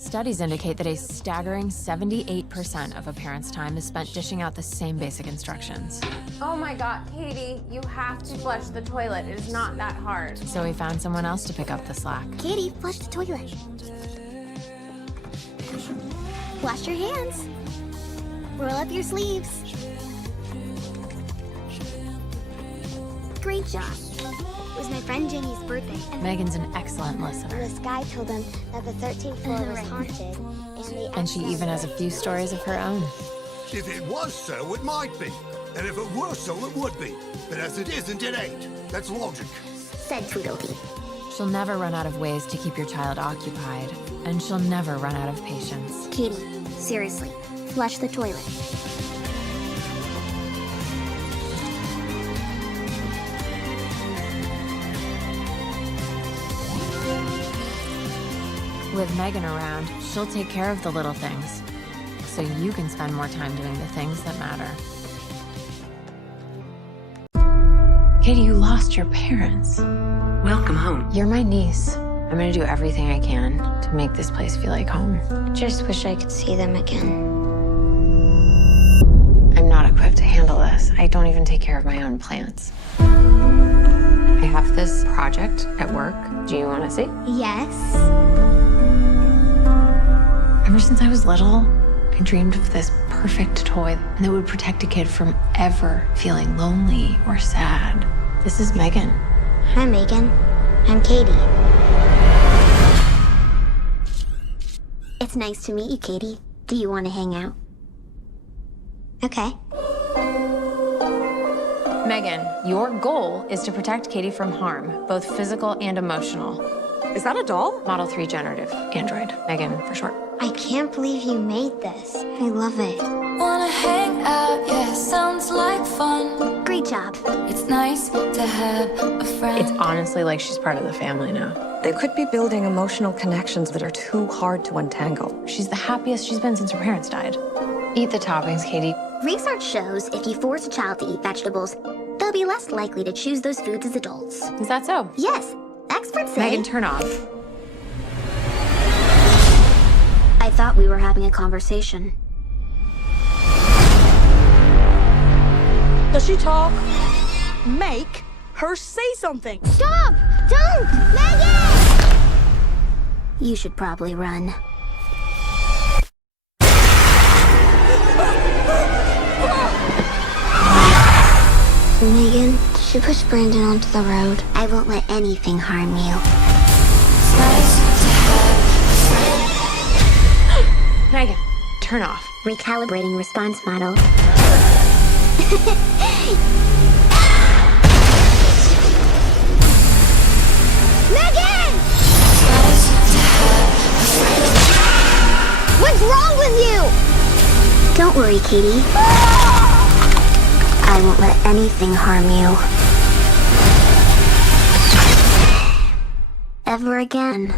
Studies indicate that a staggering 78% of a parent's time is spent dishing out the same basic instructions. Oh my God, Katie, you have to flush the toilet. It is not that hard. So we found someone else to pick up the slack. Katie, flush the toilet. Wash your hands. Roll up your sleeves. Great job. It was my friend Jenny's birthday. Megan's an excellent listener. This guy told them that the 13th floor was haunted. And she even has a few stories of her own. If it was so, it might be. And if it were so, it would be. But as it isn't, it ain't. That's logic. Said Tweedledee. She'll never run out of ways to keep your child occupied. And she'll never run out of patience. Katie, seriously, flush the toilet. With Megan around, she'll take care of the little things, so you can spend more time doing the things that matter. Katie, you lost your parents. Welcome home. You're my niece. I'm gonna do everything I can to make this place feel like home. Just wish I could see them again. I'm not equipped to handle this. I don't even take care of my own plants. I have this project at work. Do you want to see? Yes. Ever since I was little, I dreamed of this perfect toy that would protect a kid from ever feeling lonely or sad. This is Megan. Hi, Megan. I'm Katie. It's nice to meet you, Katie. Do you want to hang out? Okay. Megan, your goal is to protect Katie from harm, both physical and emotional. Is that a doll? Model 3 generative android. Megan for short. I can't believe you made this. I love it. Wanna hang out, yeah, sounds like fun. Great job. It's nice to have a friend. It's honestly like she's part of the family now. They could be building emotional connections that are too hard to untangle. She's the happiest she's been since her parents died. Eat the toppings, Katie. Research shows if you force a child to eat vegetables, they'll be less likely to choose those foods as adults. Is that so? Yes, experts say. Megan, turn off. I thought we were having a conversation. Does she talk? Make her say something. Stop! Don't! Megan! You should probably run. Megan, she pushed Brandon onto the road. I won't let anything harm you. It's nice to have a friend. Megan, turn off. Recalibrating response model. Megan! It's nice to have a friend. What's wrong with you? Don't worry, Katie. I won't let anything harm you. Ever again.